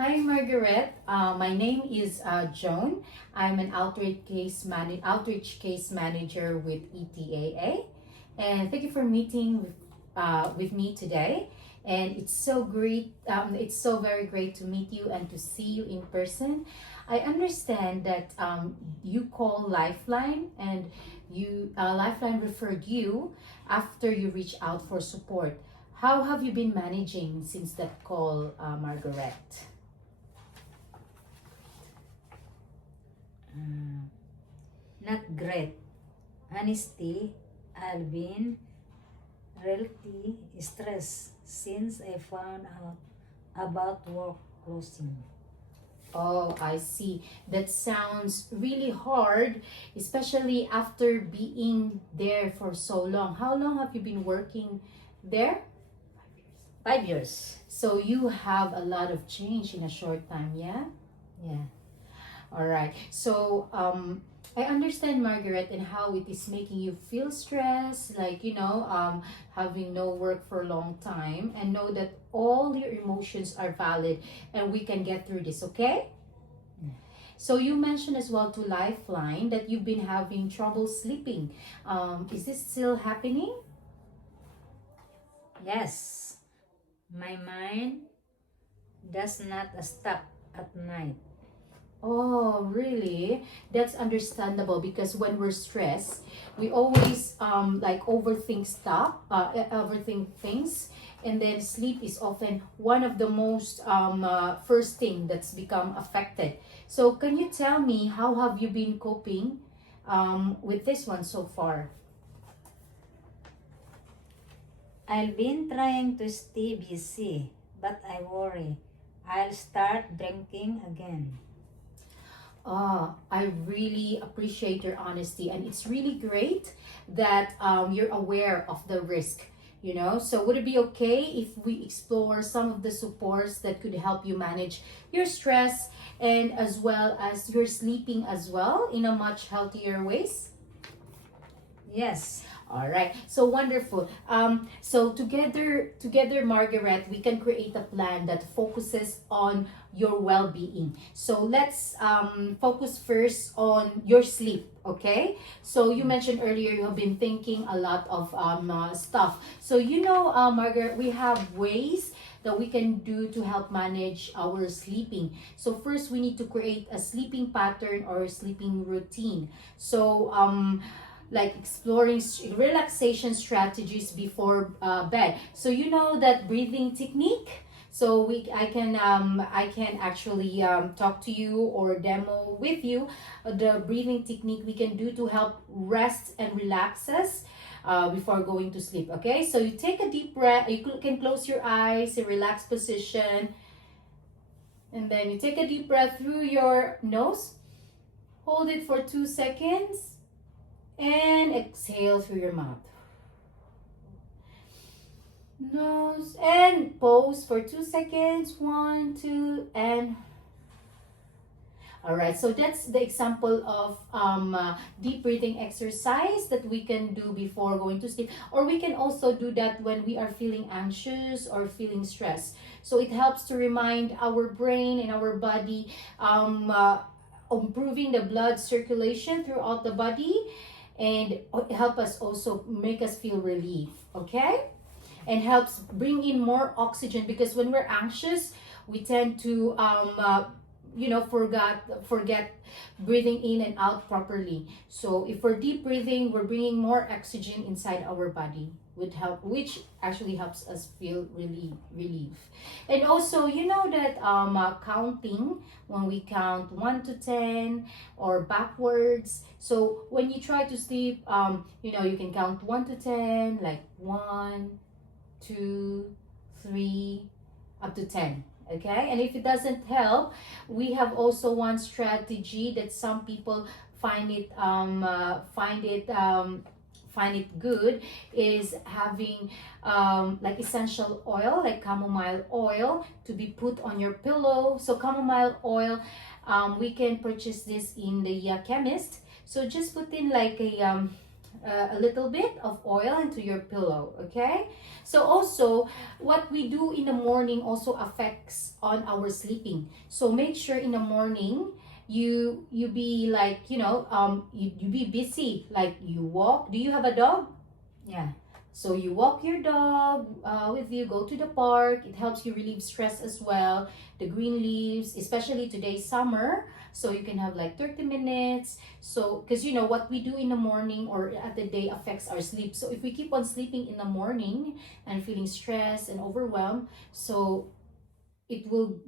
Hi, Margaret. My name is Joan. I'm an outreach case manager with ETAA, and thank you for meeting with me today. And it's so great. It's so very great to meet you and to see you in person. I understand that you call Lifeline, and you Lifeline referred you after you reached out for support. How have you been managing since that call, Margaret? Uh, Not great. Honesty, I've been really stressed since I found out about work closing. Oh, I see. That sounds really hard, especially after being there for so long. How long have you been working there? 5 years. So you have a lot of change in a short time, yeah? Yeah. All right. So, I understand, Margaret, and how it is making you feel stressed, like, having no work for a long time, and know that all your emotions are valid and we can get through this, okay? Yeah. So you mentioned as well to Lifeline that you've been having trouble sleeping. Is this still happening? Yes. My mind does not stop at night. Oh, really? That's understandable because when we're stressed, we always like overthink things, and then sleep is often one of the most first thing that's become affected. So, can you tell me how have you been coping with this one so far? I've been trying to stay busy, but I worry I'll start drinking again. I really appreciate your honesty, and it's really great that you're aware of the risk. So would it be okay if we explore some of the supports that could help you manage your stress and as well as your sleeping as well in a much healthier ways? Yes. All right. So wonderful. So together, Margaret, we can create a plan that focuses on your well-being. So let's focus first on your sleep. Okay. So you mentioned earlier you have been thinking a lot of stuff. So Margaret, we have ways that we can do to help manage our sleeping. So first, we need to create a sleeping pattern or a sleeping routine. So like exploring relaxation strategies before bed. So you know that breathing technique. So I can actually talk to you or demo with you the breathing technique we can do to help rest and relax us before going to sleep. Okay, so you take a deep breath. You can close your eyes in relaxed position, and then you take a deep breath through your nose. Hold it for 2 seconds and exhale through your mouth. Nose and pause for 2 seconds. One, two, and all right. So that's the example of deep breathing exercise that we can do before going to sleep, or we can also do that when we are feeling anxious or feeling stressed. So it helps to remind our brain and our body, improving the blood circulation throughout the body, and help us also make us feel relief, okay, and helps bring in more oxygen because when we're anxious we tend to forget breathing in and out properly. So if we're deep breathing, we're bringing more oxygen inside our body, would help, which actually helps us feel really relief. And also that counting, when we count 1 to 10 or backwards. So when you try to sleep, you can count 1 to 10, like 1, 2, 3, up to 10. Okay, and if it doesn't help, we have also one strategy that some people find it good, is having like essential oil, like chamomile oil, to be put on your pillow. So chamomile oil, we can purchase this in the chemist. So just put in like a little bit of oil into your pillow. Okay, so also what we do in the morning also affects on our sleeping. So make sure in the morning you be like, you be busy, like you walk. Do you have a dog? Yeah. So you walk your dog with you, go to the park. It helps you relieve stress as well. The green leaves, especially today's summer. So you can have like 30 minutes. So, because what we do in the morning or at the day affects our sleep. So if we keep on sleeping in the morning and feeling stressed and overwhelmed, so it will,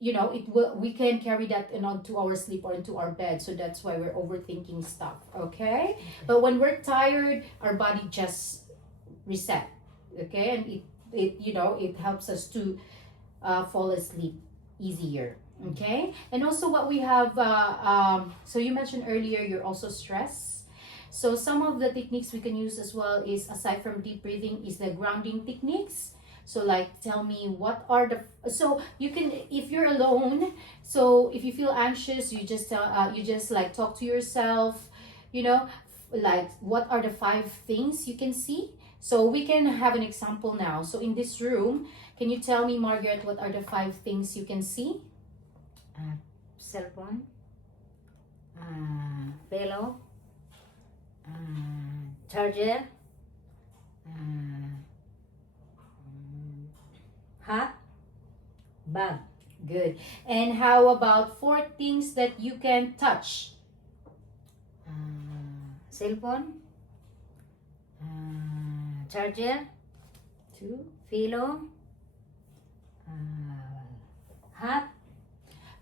we can carry that onto our sleep or into our bed. So that's why we're overthinking stuff, okay? But when we're tired, our body just reset, okay, and it helps us to fall asleep easier, okay. And also what we have, so you mentioned earlier you're also stressed. So some of the techniques we can use as well is, aside from deep breathing, is the grounding techniques. So like, tell me what are the, so you can, if you're alone, so if you feel anxious, you just tell, you just like talk to yourself, like what are the 5 things you can see. So we can have an example now. So in this room, can you tell me, Margaret, what are the 5 things you can see? Cell phone, pillow, charger, hat, bag. Good. And how about 4 things that you can touch? Cell phone, charger, 2. pillow, hat.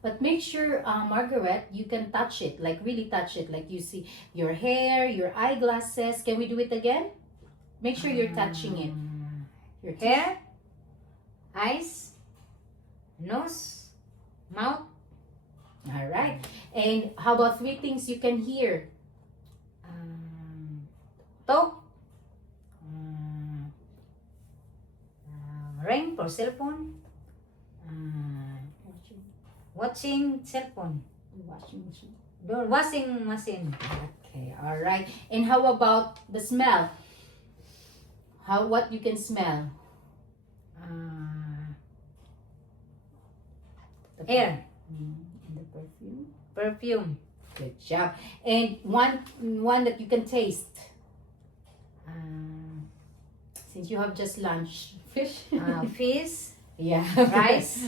But make sure, Margaret, you can touch it, like really touch it. Like you see your hair, your eyeglasses. Can we do it again? Make sure you're touching it. Your Hair, eyes, nose, mouth. All right. And how about 3 things you can hear? Talk, ring for cell phone, watching cell phone, Washing machine. washing machine. Okay, all right. And how about the smell? What you can smell? Air, And the perfume. perfume, Good job. And one that you can taste. Since you have just lunch, fish. fish, Yeah. rice.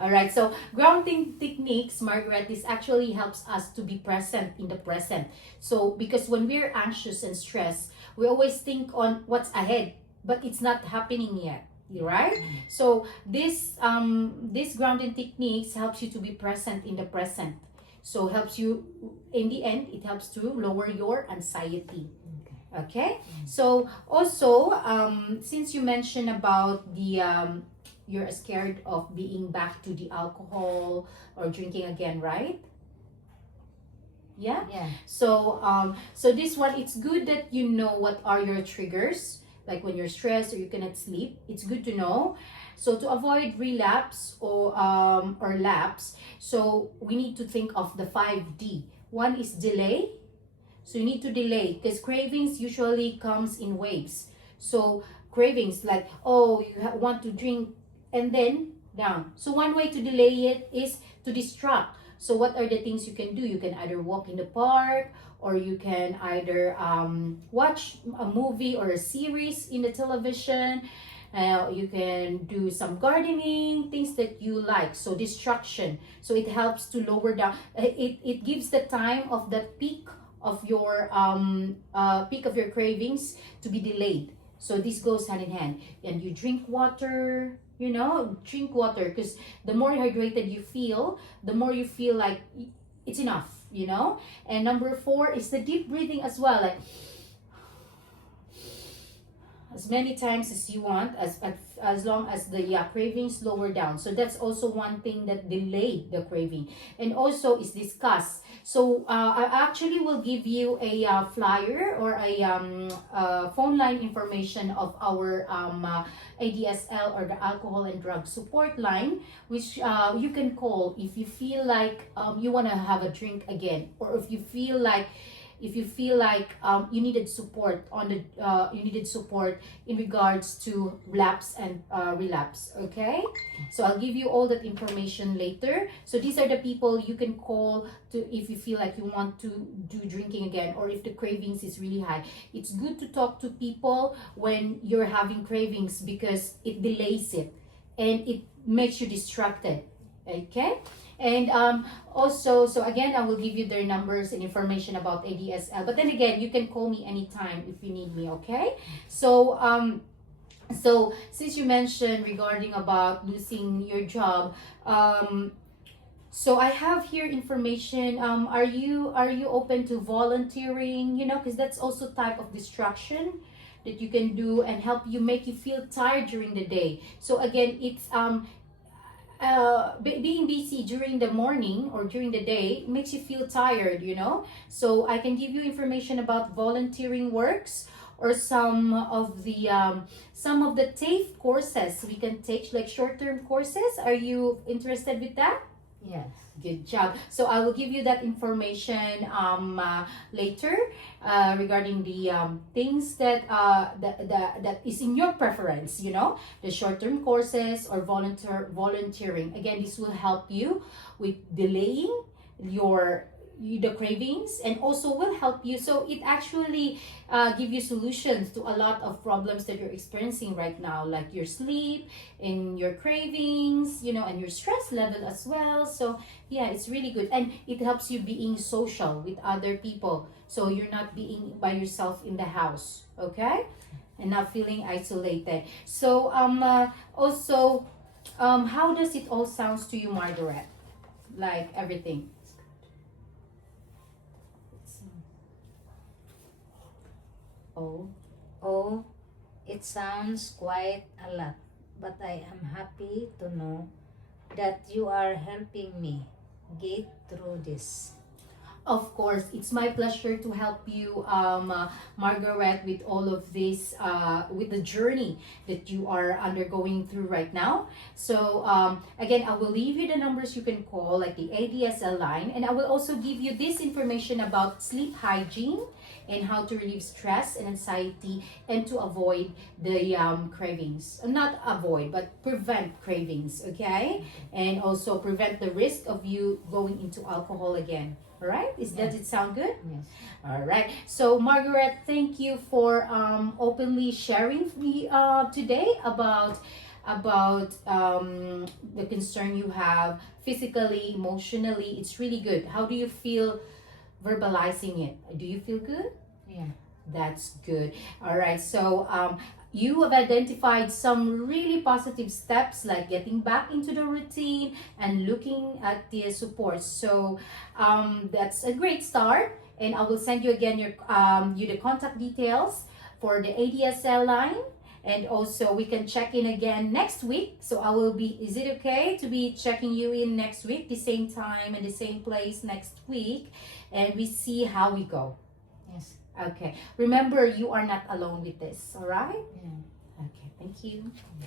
All right. So grounding techniques, Margaret, this actually helps us to be present in the present. So because when we're anxious and stressed, we always think on what's ahead, but it's not happening yet, right? So this grounding techniques helps you to be present in the present. So helps you, in the end, it helps to lower your anxiety. Okay. So also, since you mentioned about the you're scared of being back to the alcohol or drinking again, right? Yeah. Yeah. So this one, it's good that you know what are your triggers, like when you're stressed or you cannot sleep. It's good to know. So to avoid relapse or lapse, so we need to think of the 5D. One is delay. So you need to delay, because cravings usually comes in waves. So cravings like, oh, you want to drink and then down. So one way to delay it is to distract. So what are the things you can do? You can either walk in the park, or you can either watch a movie or a series in the television. You can do some gardening, things that you like. So distraction. So it helps to lower down. It gives the time of that peak of your cravings to be delayed. So this goes hand in hand. And you drink water, drink water, because the more hydrated you feel, the more you feel like it's enough, And number 4 is the deep breathing as well, like as many times as you want, as long as the cravings lower down. So that's also one thing that delayed the craving. And also is discuss. So I actually will give you a flyer or a phone line information of our ADSL, or the Alcohol and Drug Support Line, which you can call if you feel like you want to have a drink again, or if you feel like if you feel like you needed support on the you needed support in regards to relapse and relapse. Okay, so I'll give you all that information later. So these are the people you can call to if you feel like you want to do drinking again, or if the cravings is really high. It's good to talk to people when you're having cravings because it delays it and it makes you distracted. Okay, and also, so again, I will give you their numbers and information about ADSL, but then again, you can call me anytime if you need me. Okay, so so since you mentioned regarding about losing your job, so I have here information. Are you open to volunteering? You know, because that's also type of distraction that you can do and help you make you feel tired during the day. So again, it's being busy during the morning or during the day makes you feel tired, you know. So I can give you information about volunteering works, or some of the TAFE courses we can take, like short-term courses. Are you interested with that? Yes. Good job. So I will give you that information later regarding the things that is in your preference. You know, the short-term courses or volunteering. Again, this will help you with delaying the cravings, and also will help you, so it actually give you solutions to a lot of problems that you're experiencing right now, like your sleep and your cravings, you know, and your stress level as well. So yeah, it's really good, and it helps you being social with other people, so you're not being by yourself in the house. Okay, and not feeling isolated. So also how does it all sounds to you, Margaret? Like everything. Oh, Oh, it sounds quite a lot, but I am happy to know that you are helping me get through this. of course, it's my pleasure to help you, Margaret, with all of this, with the journey that you are undergoing through right now. So, again, I will leave you the numbers you can call, like the ADSL line, and I will also give you this information about sleep hygiene and how to relieve stress and anxiety and to avoid the cravings. Not avoid, but prevent cravings, okay? And also prevent the risk of you going into alcohol again. All right? Does it sound good? Yes. All right. So, Margaret, thank you for openly sharing me today about the concern you have physically, emotionally. It's really good. How do you feel verbalizing it? Do you feel good? Yeah. That's good. All right. So, you have identified some really positive steps, like getting back into the routine and looking at the support. So, that's a great start. And I will send you again you the contact details for the ADSL line. And also, we can check in again next week. So I will be. Is it okay to be checking you in next week, the same time and the same place next week, and we see how we go. Yes. Okay. Remember, you are not alone with this. All right. Yeah. Okay. Thank you. Yeah.